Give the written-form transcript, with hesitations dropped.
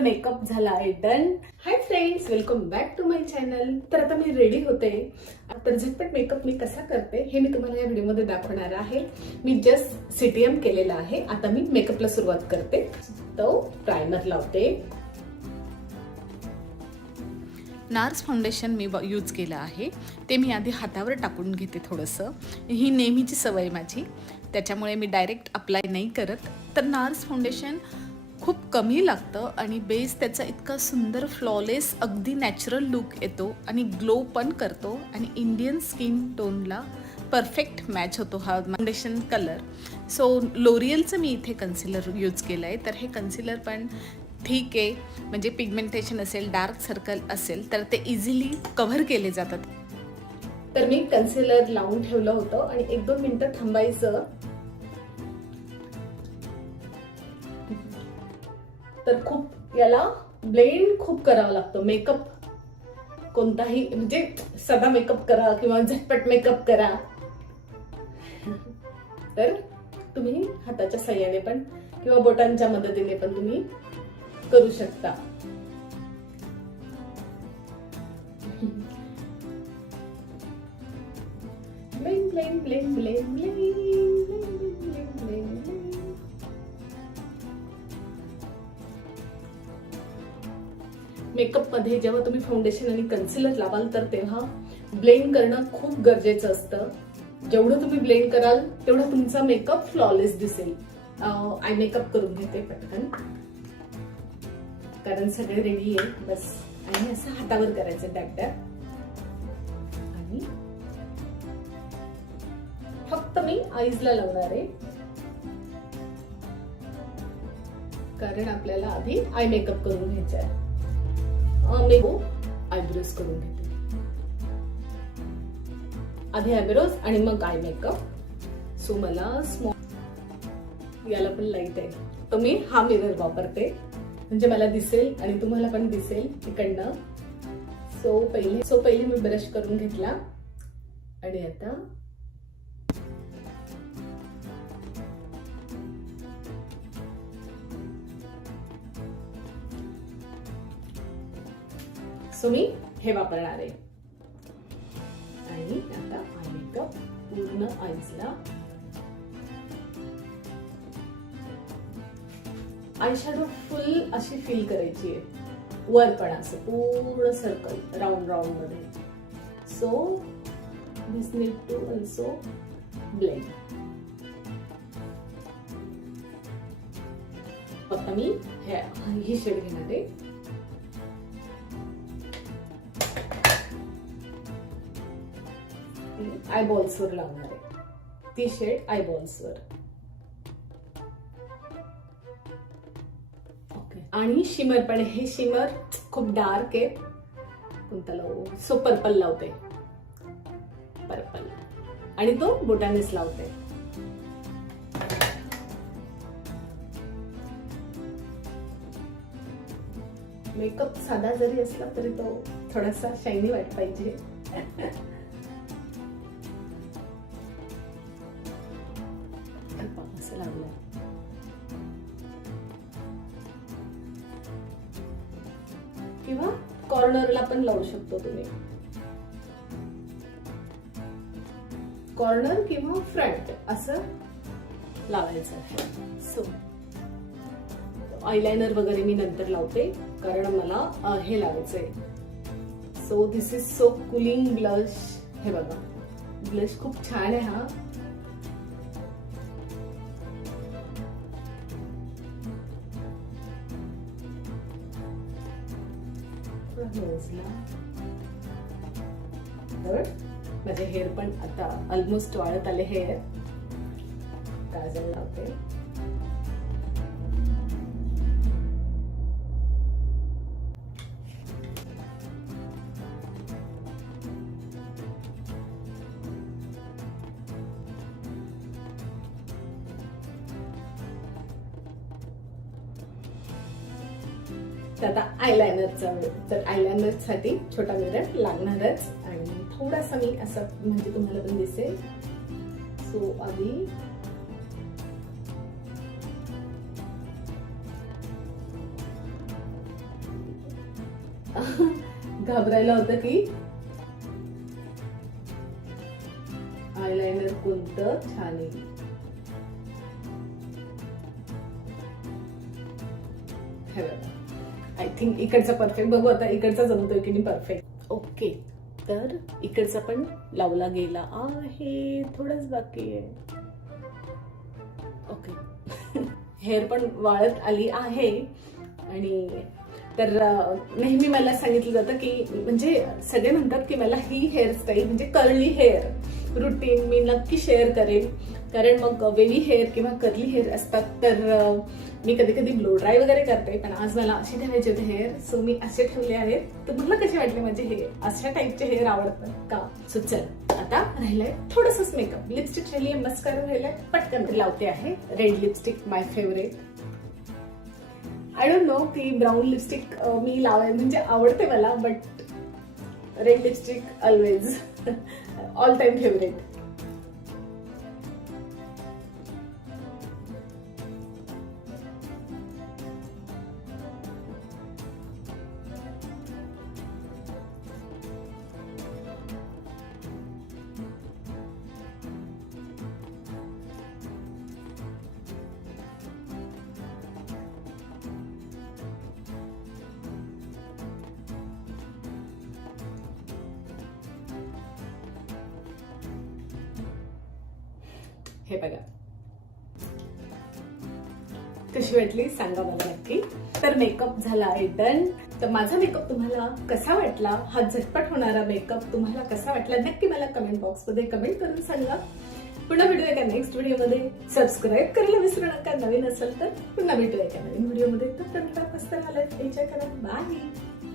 तर मेकअप झाला आहे done. Hi friends, welcome back to my channel. तर आता मी रेडी होते. तर झटपट मेकअप मी कसा करते हे मी तुम्हाला या व्हिडिओमध्ये दाखवणार आहे. मी जस्ट सीटीएम केलेला आहे. आता मी मेकअपला सुरुवात करते. तो प्रायमर लावते. नार्स फाउंडेशन मी यूज केलं आहे. ते मी आधी हातावर टाकून घेते थोडंसं. ही नेहमीची सवय माझी, त्याच्यामुळे मी डायरेक्ट अप्लाय नाही करत. तर नार्स फाउंडेशन खूप कमी लागतं आणि बेस त्याचा इतका सुंदर फ्लॉलेस अगदी नॅचरल लुक येतो आणि ग्लो पण करतो आणि इंडियन स्किन टोनला परफेक्ट मॅच होतो हा फाउंडेशन कलर. सो लोरियलचं मी इथे कन्सिलर यूज केलं आहे. तर हे कन्सिलर पण ठीक आहे, म्हणजे पिगमेंटेशन असेल, डार्क सर्कल असेल तर ते इझिली कव्हर केले जातात. तर मी कन्सिलर लावून ठेवलं होतं आणि 1-2 मिनिटं थांबायचं. तर खूप याला ब्लेंड खूप करावं लागतं. मेकअप कोणताही, म्हणजे साधा मेकअप करा किंवा झटपट मेकअप करा, तर तुम्ही हाताच्या साह्याने पण किंवा बोटांच्या मदतीने पण तुम्ही करू शकता. Bling bling bling bling bling bling. Makeup मध्ये जेव्हा तुम्ही फाउंडेशन आणि कन्सिलर लावाल तर तेव्हा ब्लेंड करणं खूप गरजेचं असतं. जेवढं तुम्ही ब्लेंड कराल तेवढा तुमचा मेकअप फ्लॉलेस दिसेल. आय मेकअप करून घेते पटकन, कारण सगळे रेडी आहे. बस आणि असं हातावर करायचं डॅब डॅब. आणि फक्त मी आईजला लावणार आहे, कारण आपल्याला आधी आय मेकअप करून घ्यायचा आहे. मी आयब्रोज करून घेते. आधी आयब्रोज आणि मग आय मेकअप. सो मला स्मॉल, याला पण लाईट आहे, तर मी हा मिरर वापरते म्हणजे मला दिसेल आणि तुम्हाला पण दिसेल तिकडनं. सो पहिले मी ब्रश करून घेतला आणि आता मी हे वापरणार आहे. आणि आता आय मेकअप पूर्ण आईजला. आय शॅडो फुल अशी फील करायची आहे, वर पण असं पूर्ण सर्कल राऊंड मध्ये. So this need to also blend. आता मी ही शेड घेणार आहे. आयबॉल्स वर लावणार आहे ती शेड, आयबॉल्स वर. आणि शिमर पण, हे शिमर खूप डार्क आहे. कोणता लावू? सो पर्पल लावते, पर्पल, आणि तो बोटानेच लावते. मेकअप साधा जरी असला तरी तो थोडासा शायनी वाट पाहिजे. असं लावलं. किंवा कॉर्नरला पण लावू शकतो तुम्ही, कॉर्नर किंवा फ्रंट असं लावायचं आहे. सो आयलाइनर वगैरे मी नंतर लावते, कारण मला हे लावायचंय. So this is so cooling blush. हे बघा, ब्लश खूप छान आहे हा. तर माझे हेअर पण आता ऑलमोस्ट वाळत आले. हेअर काजल लावते. आता आयलाइनरचा, तर आयलाइनर साठी छोटा मिरर लागणारच आणि थोडासा मी असं, म्हणजे तुम्हाला पण दिसेल. सो आधी घाबरायला होतं की आयलाइनर कोणतं छान आहे. आय थिंक इकडचा परफेक्ट. बघू आता इकडचा जमतोय की नाही परफेक्ट. ओके, तर इकडचा पण लावला गेला आहे, थोडंच बाकी आहे. ओके. हेअर पण वाळत आली आहे. आणि तर नेहमी मला सांगितलं जातं की म्हणजे सगळे म्हणतात की मला ही हेअरस्टाईल म्हणजे कर्ली हेअर रुटीन मी नक्की शेअर करेन, कारण मग वेव्ही हेअर किंवा कर्ली हेअर असतात तर मी कधी कधी ब्लो ड्राय वगैरे करते, पण आज मला असे ठेवायचे होते हेअर, सो मी असे ठेवले आहेत. तुम्हाला कसे वाटले माझे हेअर? अशा टाईपचे हेअर आवडतात का? सो चल, आता राहिलंय थोडंसंच मेकअप. लिपस्टिक राहिली, मस्कारा राहिलाय, पटकन लावते आहे. Red lipstick my favourite. I don't know की ब्राऊन लिपस्टिक मी लावाय म्हणजे आवडते मला, but red lipstick always all time favourite. हे बघा, कशी वाटली सांगा मला नक्की. तर मेकअप झाला आहे डन. तर माझा मेकअप तुम्हाला कसा वाटला? हा झटपट होणारा मेकअप तुम्हाला कसा वाटला नक्की मला कमेंट बॉक्स मध्ये कमेंट करून सांगा. पुन्हा भेटूया एका नेक्स्ट व्हिडिओमध्ये. सबस्क्राईब करायला विसरू नका नवीन असेल तर. पुन्हा भेटूया एका नवीन व्हिडिओमध्ये. तर मस्त मला एन्जॉय करा. बाय.